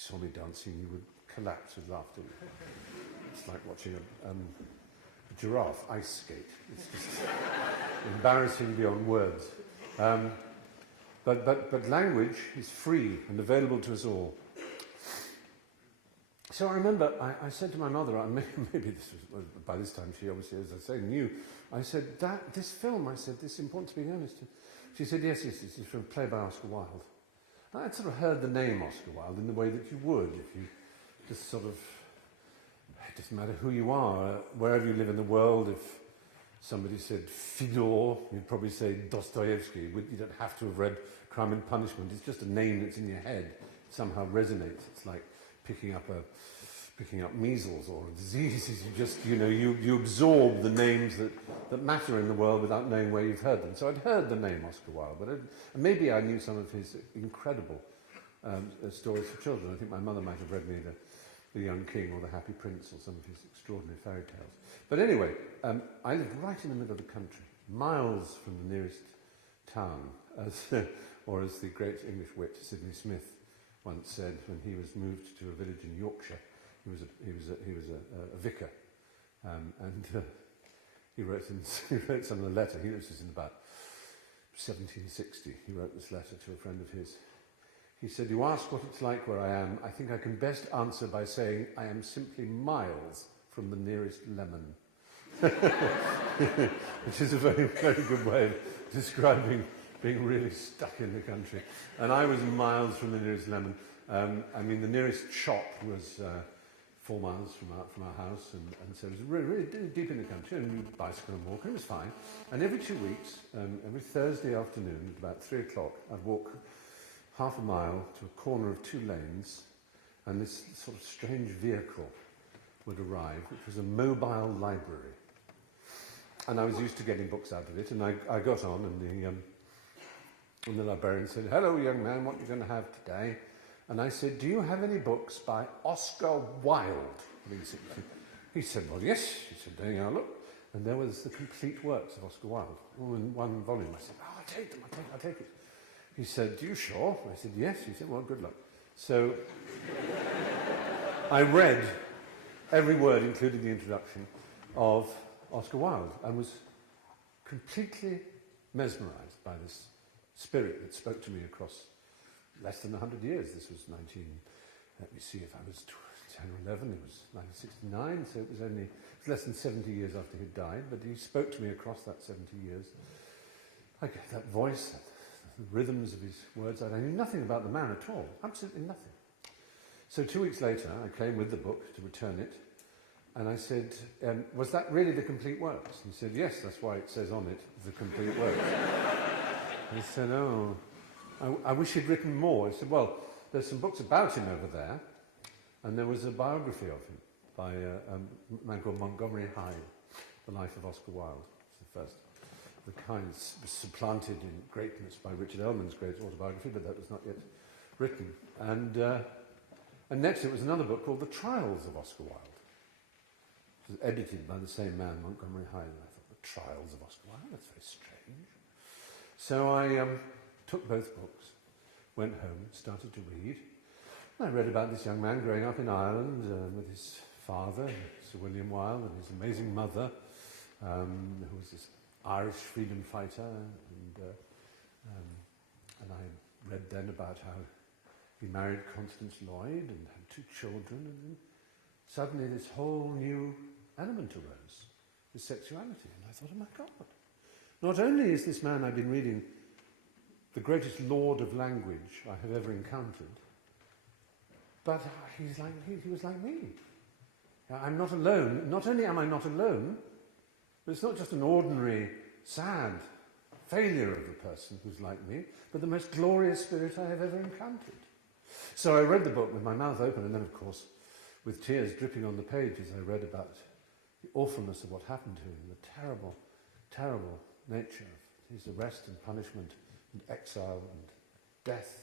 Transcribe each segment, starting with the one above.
saw me dancing, you would collapse with laughter. It's like watching a giraffe ice skate. It's just embarrassing beyond words. But language is free and available to us all. So I remember I said to my mother, maybe this was, by this time she obviously, as I say, knew, I said, this film, I said, this is important to be honest. She said, yes, this is from a play by Oscar Wilde. And I'd sort of heard the name Oscar Wilde in the way that you would if you just sort of, it doesn't matter who you are, wherever you live in the world, if somebody said Fyodor, you'd probably say Dostoevsky. You don't have to have read Crime and Punishment. It's just a name that's in your head. It somehow resonates. It's like picking up measles or diseases. You just, you absorb the names that matter in the world without knowing where you've heard them. So I'd heard the name Oscar Wilde, but maybe I knew some of his incredible stories for children. I think my mother might have read me the Young King or the Happy Prince or some of his extraordinary fairy tales. But anyway, I lived right in the middle of the country, miles from the nearest town, or as the great English wit Sidney Smith once said when he was moved to a village in Yorkshire. He was a vicar, and he wrote some of the letter. This was in about 1760. He wrote this letter to a friend of his. He said, "You ask what it's like where I am. I think I can best answer by saying I am simply miles from the nearest lemon," which is a very, very good way of describing being really stuck in the country. And I was miles from the nearest lemon. The nearest shop was 4 miles from our house, and so it was really, really deep in the country, and we'd bicycle and walk, and it was fine. And every 2 weeks, every Thursday afternoon, at about 3 o'clock, I'd walk half a mile to a corner of 2 lanes, and this sort of strange vehicle would arrive, which was a mobile library. And I was used to getting books out of it, and I got on, and the librarian said, "Hello, young man, what are you going to have today?" And I said, "Do you have any books by Oscar Wilde?" He said, "Well, yes." He said, "There you are, look." And there was the complete works of Oscar Wilde, all in one volume. I said, "Oh, I'll take them, I'll take it." He said, "Are you sure?" I said, "Yes." He said, "Well, good luck." So I read every word, including the introduction, of Oscar Wilde, and was completely mesmerised by this spirit that spoke to me across less than 100 years. This was let me see, if I was 10 or 11, it was 1969, so it was less than 70 years after he'd died, but he spoke to me across that 70 years. I get that voice, the rhythms of his words. I knew nothing about the man at all, absolutely nothing. So 2 weeks later, I came with the book to return it, and I said, "Was that really the complete works?" He said, "Yes, that's why it says on it, the complete works." He said, "Oh, I wish he'd written more." I said, "Well, there's some books about him over there," and there was a biography of him by a man called Montgomery Hyde, The Life of Oscar Wilde. It's the first of the kind. It was supplanted in greatness by Richard Ellman's great autobiography, but that was not yet written. And next it was another book called The Trials of Oscar Wilde. It was edited by the same man, Montgomery Hyde, and I thought, The Trials of Oscar Wilde? That's very strange. So I took both books, went home, started to read. And I read about this young man growing up in Ireland with his father, Sir William Wilde, and his amazing mother, who was this Irish freedom fighter. And I read then about how he married Constance Lloyd and had 2 children, and then suddenly this whole new element arose, his sexuality. And I thought, oh my God, not only is this man I've been reading the greatest lord of language I have ever encountered, but he was like me. I'm not alone. Not only am I not alone, but it's not just an ordinary, sad failure of a person who's like me, but the most glorious spirit I have ever encountered. So I read the book with my mouth open, and then, of course, with tears dripping on the pages, I read about the awfulness of what happened to him, the terrible, terrible nature of his arrest and punishment and exile and death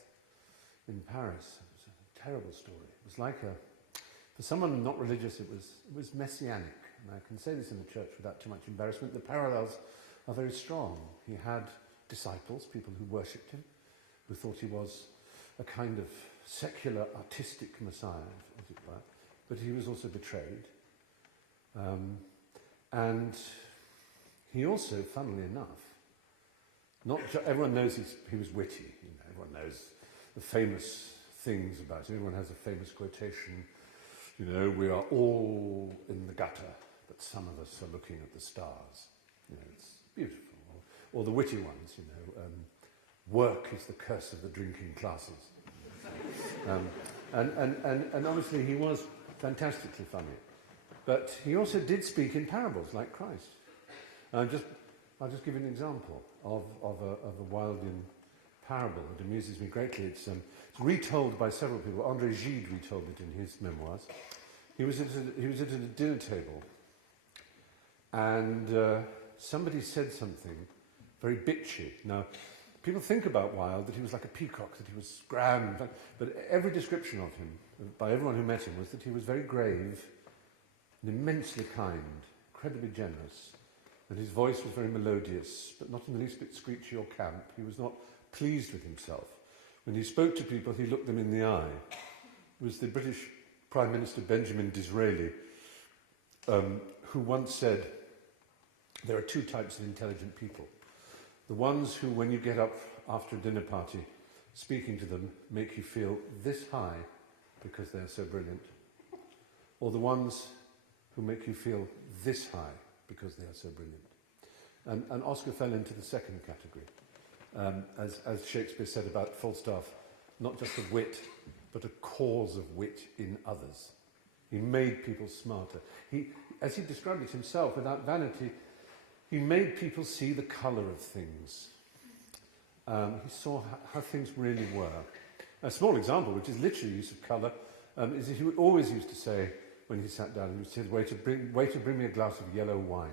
in Paris. It was a terrible story. It was like for someone not religious, it was messianic. And I can say this in the church without too much embarrassment. The parallels are very strong. He had disciples, people who worshipped him, who thought he was a kind of secular, artistic Messiah, as it were, but he was also betrayed. And he also, funnily enough, everyone knows he was witty. Everyone knows the famous things about him. Everyone has a famous quotation, we are all in the gutter, but some of us are looking at the stars. It's beautiful. Or the witty ones, work is the curse of the drinking classes. And obviously he was fantastically funny. But he also did speak in parables like Christ. I'll just give you an example of a Wildian parable that amuses me greatly. It's retold by several people. André Gide retold it in his memoirs. He was at a dinner table, and somebody said something very bitchy. Now, people think about Wilde that he was like a peacock, that he was grand, but every description of him, by everyone who met him, was that he was very grave and immensely kind, incredibly generous, and his voice was very melodious, but not in the least bit screechy or camp. He was not pleased with himself. When he spoke to people, he looked them in the eye. It was the British Prime Minister Benjamin Disraeli who once said, there are two types of intelligent people. The ones who, when you get up after a dinner party, speaking to them, make you feel this high because they're so brilliant. Or the ones who make you feel this high because they are so brilliant. And Oscar fell into the second category. As Shakespeare said about Falstaff, not just a wit, but a cause of wit in others. He made people smarter. As he described it himself, without vanity, he made people see the colour of things. He saw how things really were. A small example, which is literally use of colour, is that he always used to say, when he sat down, he would say, waiter, bring me a glass of yellow wine.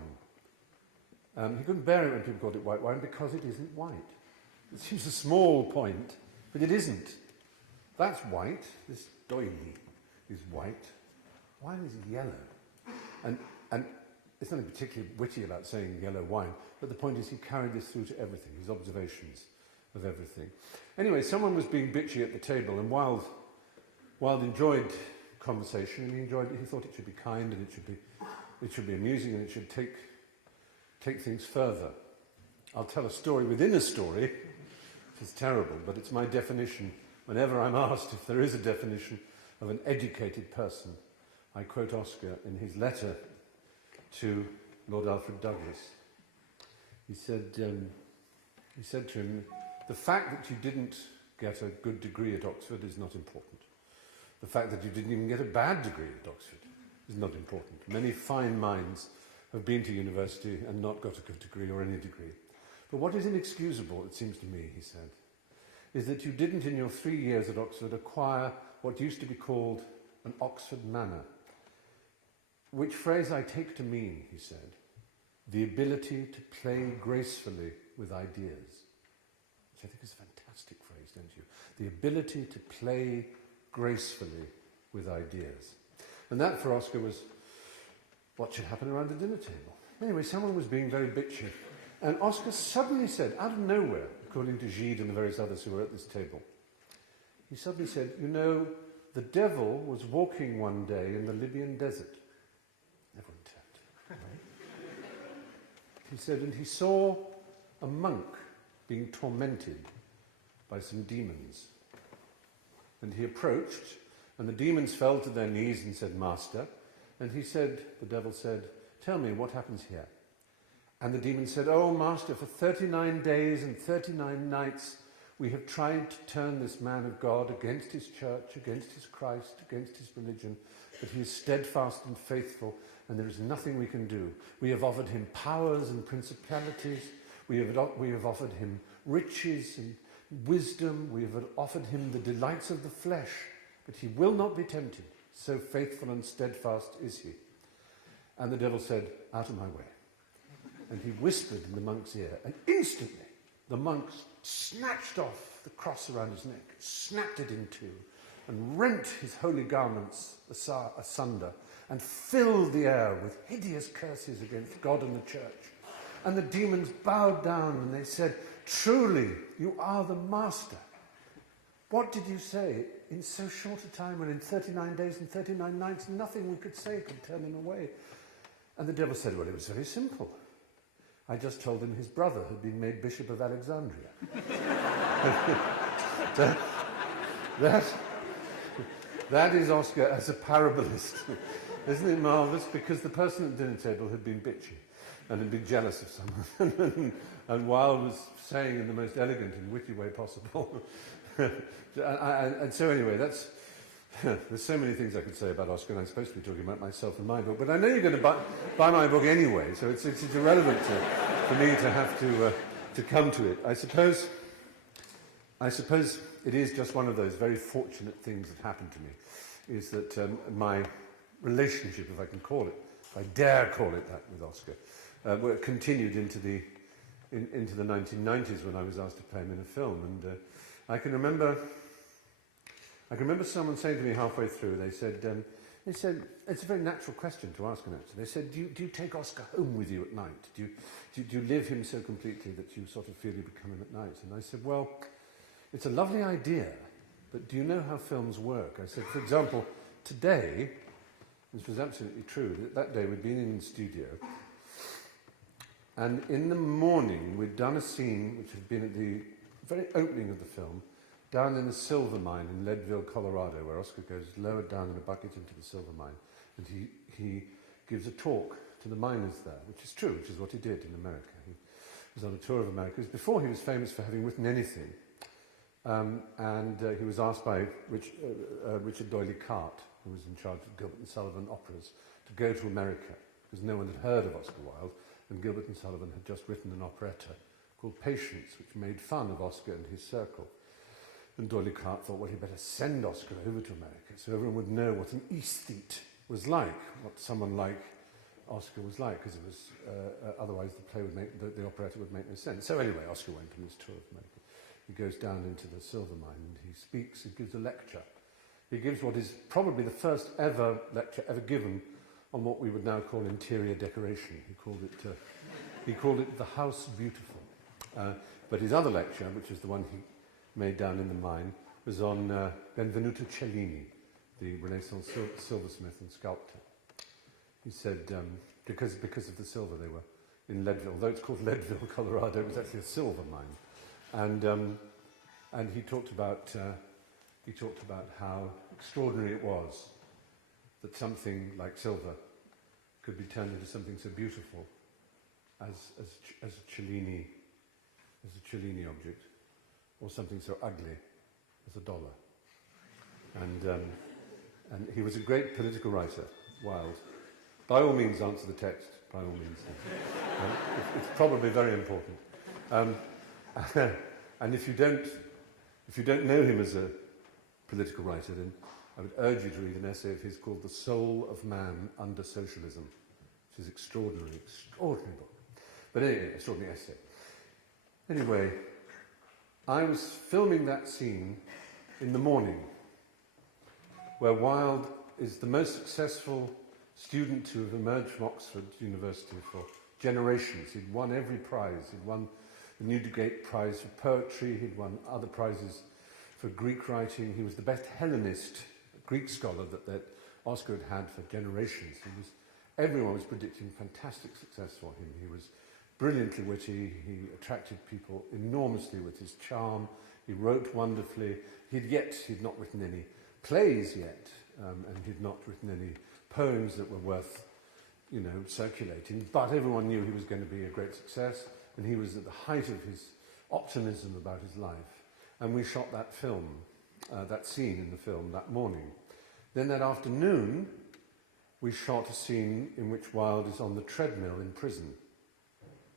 He couldn't bear it when people called it white wine because it isn't white. It seems a small point, but it isn't. That's white. This doily is white. Wine is yellow. And there's nothing particularly witty about saying yellow wine, but the point is he carried this through to everything, his observations of everything. Anyway, someone was being bitchy at the table, and Wilde enjoyed conversation, and he thought it should be kind, and it should be amusing, and it should take things further. I'll tell a story within a story, which is terrible, but it's my definition. Whenever I'm asked if there is a definition of an educated person, I quote Oscar in his letter to Lord Alfred Douglas. He said to him, the fact that you didn't get a good degree at Oxford is not important. The fact that you didn't even get a bad degree at Oxford is not important. Many fine minds have been to university and not got a good degree or any degree. But what is inexcusable, it seems to me, he said, is that you didn't in your 3 years at Oxford acquire what used to be called an Oxford manner, which phrase I take to mean, he said, the ability to play gracefully with ideas. Which I think is a fantastic phrase, don't you? The ability to play gracefully with ideas. And that for Oscar was what should happen around the dinner table. Anyway, someone was being very bitchy. And Oscar suddenly said, out of nowhere, according to Gide and the various others who were at this table, he suddenly said, the devil was walking one day in the Libyan desert. Everyone turned. He said, and he saw a monk being tormented by some demons. And he approached, and the demons fell to their knees and said, Master. And he said, the devil said, tell me, what happens here? And the demon said, oh, Master, for 39 days and 39 nights we have tried to turn this man of God against his church, against his Christ, against his religion, but he is steadfast and faithful, and there is nothing we can do. We have offered him powers and principalities. We have offered him riches and wisdom. We have offered him the delights of the flesh, but he will not be tempted. So faithful and steadfast is he. And the devil said, out of my way. And he whispered in the monk's ear, and instantly the monk snatched off the cross around his neck, snapped it in two, and rent his holy garments asunder, and filled the air with hideous curses against God and the church. And the demons bowed down, and they said, truly, you are the master. What did you say? in so short a time, and in 39 days and 39 nights, nothing we could say could turn him away. And the devil said, well, it was very simple. I just told him his brother had been made Bishop of Alexandria. That is Oscar as a parabolist. Isn't it marvellous? Because the person at the dinner table had been bitchy and had been jealous of someone. And Wilde was saying in the most elegant and witty way possible. And so anyway, there's so many things I could say about Oscar, and I'm supposed to be talking about myself and my book, but I know you're going to buy my book anyway, so it's irrelevant for me to have to come to it. I suppose it is just one of those very fortunate things that happened to me, is that my relationship, if I can call it, if I dare call it that, with Oscar, continued into the 1990s when I was asked to play him in a film. And I can remember someone saying to me halfway through, they said, it's a very natural question to ask an actor. They said, do you take Oscar home with you at night? Do you live him so completely that you sort of feel you become him at night? And I said, well, it's a lovely idea, but do you know how films work? I said, for example, today, this was absolutely true, that day we'd been in the studio, and in the morning we'd done a scene which had been at the very opening of the film, down in the silver mine in Leadville, Colorado, where Oscar goes lowered down in a bucket into the silver mine, and he gives a talk to the miners there, which is true, which is what he did in America. He was on a tour of America. It was before he was famous for having written anything. And he was asked by Richard Doyley Carte, who was in charge of Gilbert and Sullivan operas, to go to America, because no one had heard of Oscar Wilde, and Gilbert and Sullivan had just written an operetta called Patience, which made fun of Oscar and his circle. And Doyley Carte thought, well, he'd better send Oscar over to America so everyone would know what an aesthete was like, what someone like Oscar was like, because it was otherwise the operetta would make no sense. So anyway, Oscar went on his tour of America. He goes down into the silver mine and he speaks, he gives a lecture. He gives what is probably the first ever lecture ever given on what we would now call interior decoration. He called it The House Beautiful. But his other lecture, which is the one he made down in the mine, was on Benvenuto Cellini, the Renaissance silversmith and sculptor. He said, because of the silver they were in Leadville, although it's called Leadville, Colorado, it was actually a silver mine. And he talked about how extraordinary it was that something like silver could be turned into something so beautiful as a Cellini object, or something so ugly as a dollar. And he was a great political writer, Wilde. By all means, answer the text. By all means, it's probably very important. And if you don't know him as a political writer, then I would urge you to read an essay of his called The Soul of Man Under Socialism, which is extraordinary book. But anyway, extraordinary essay. Anyway, I was filming that scene in the morning, where Wilde is the most successful student to have emerged from Oxford University for generations. He'd won every prize. He'd won the Newdigate Prize for Poetry. He'd won other prizes for Greek writing. He was the best Hellenist Greek scholar that Oscar had for generations. Everyone was predicting fantastic success for him. He was brilliantly witty. He attracted people enormously with his charm. He wrote wonderfully. He'd not written any plays yet, and he'd not written any poems that were worth, circulating. But everyone knew he was going to be a great success, and he was at the height of his optimism about his life. And we shot that film, that scene in the film that morning. Then that afternoon, we shot a scene in which Wilde is on the treadmill in prison,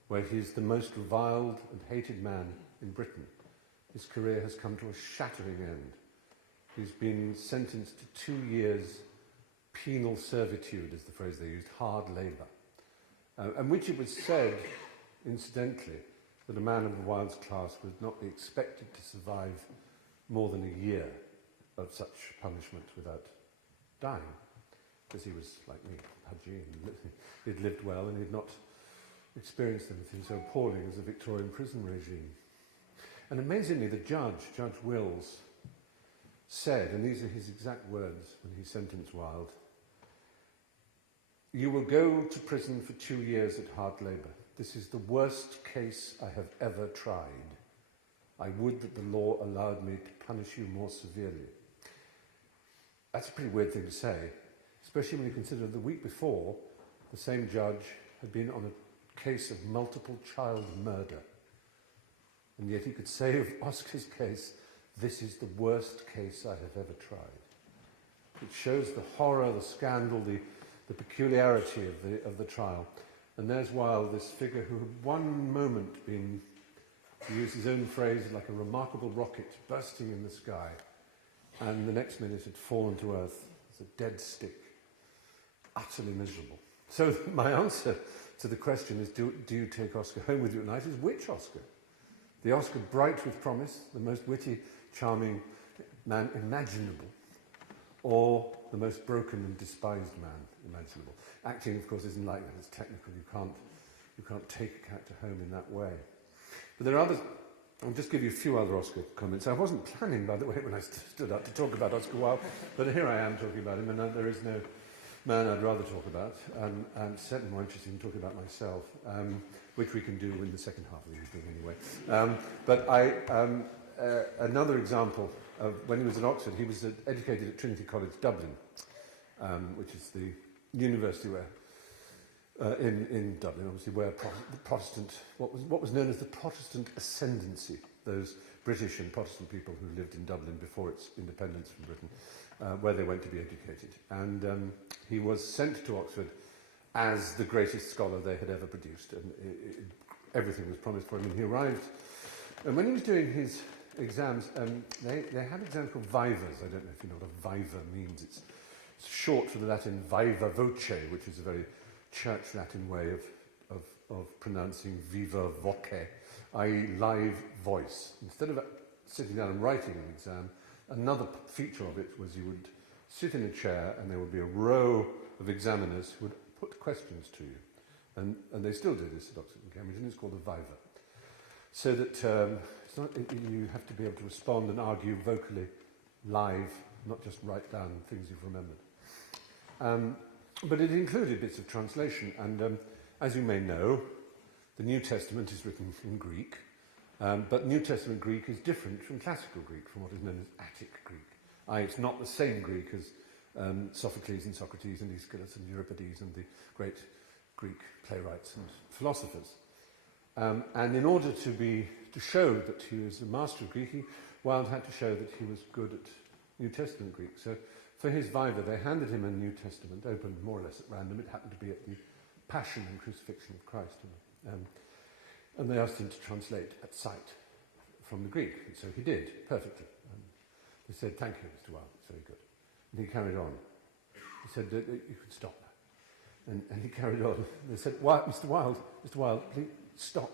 where he's the most reviled and hated man in Britain. His career has come to a shattering end. He's been sentenced to 2 years penal servitude, is the phrase they used, hard labour, and which it was said, incidentally, that a man of Wilde's class would not be expected to survive more than a year of such punishment without dying, because he was, like me, pudgy, and he'd lived well and he'd not experienced anything so appalling as the Victorian prison regime. And amazingly, the Judge Wills, said, and these are his exact words when he sentenced Wilde, "You will go to prison for 2 years at hard labour. This is the worst case I have ever tried. I would that the law allowed me to punish you more severely." That's a pretty weird thing to say, especially when you consider the week before, the same judge had been on a case of multiple child murder. And yet he could say of Oscar's case, "This is the worst case I have ever tried." It shows the horror, the scandal, the peculiarity of the trial. And there's Wilde, this figure who had one moment been, to use his own phrase, like a remarkable rocket bursting in the sky, and the next minute had fallen to earth as a dead stick, utterly miserable. So my answer to the question is, do you take Oscar home with you at night, is which Oscar? The Oscar bright with promise, the most witty, charming man imaginable, or the most broken and despised man imaginable? Acting, of course, isn't like that. It's technical. You can't take a character home in that way. But there are others. I'll just give you a few other Oscar comments. I wasn't planning, by the way, when I stood up to talk about Oscar Wilde, but here I am talking about him, and there is no man I'd rather talk about, and certainly more interesting in talking about myself, which we can do in the second half of the evening anyway. But another example of when he was at Oxford, he was educated at Trinity College, Dublin, which is the university where in Dublin, obviously, where the Protestant, what was known as the Protestant ascendancy, those British and Protestant people who lived in Dublin before its independence from Britain, where they went to be educated. And he was sent to Oxford as the greatest scholar they had ever produced, and everything was promised for him. And he arrived, and when he was doing his exams, they had exams called vivas. I don't know if you know what a viva means. It's short for the Latin viva voce, which is a very church Latin way of pronouncing viva voce, i.e. live voice. Instead of sitting down and writing an exam, another feature of it was you would sit in a chair and there would be a row of examiners who would put questions to you. And they still do this at Oxford and Cambridge, and it's called a viva. So that it's not, you have to be able to respond and argue vocally, live, not just write down things you've remembered. But it included bits of translation, and as you may know, the New Testament is written in Greek, but New Testament Greek is different from classical Greek, from what is known as Attic Greek. It's not the same Greek as Sophocles and Socrates and Aeschylus and Euripides and the great Greek playwrights and philosophers. And in order to show that he was a master of Greek, Wilde had to show that he was good at New Testament Greek. So for his viva, they handed him a New Testament, opened more or less at random. It happened to be at the Passion and Crucifixion of Christ. And they asked him to translate at sight from the Greek. And so he did, perfectly. They said, "Thank you, Mr. Wilde, it's very good." And he carried on. He said, "You could stop now." And he carried on. They said, Mr. Wilde, please stop.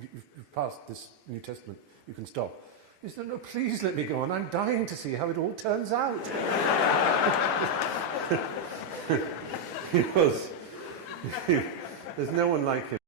You've passed this New Testament. You can stop." He said, "No, please let me go on. I'm dying to see how it all turns out." There's no one like him.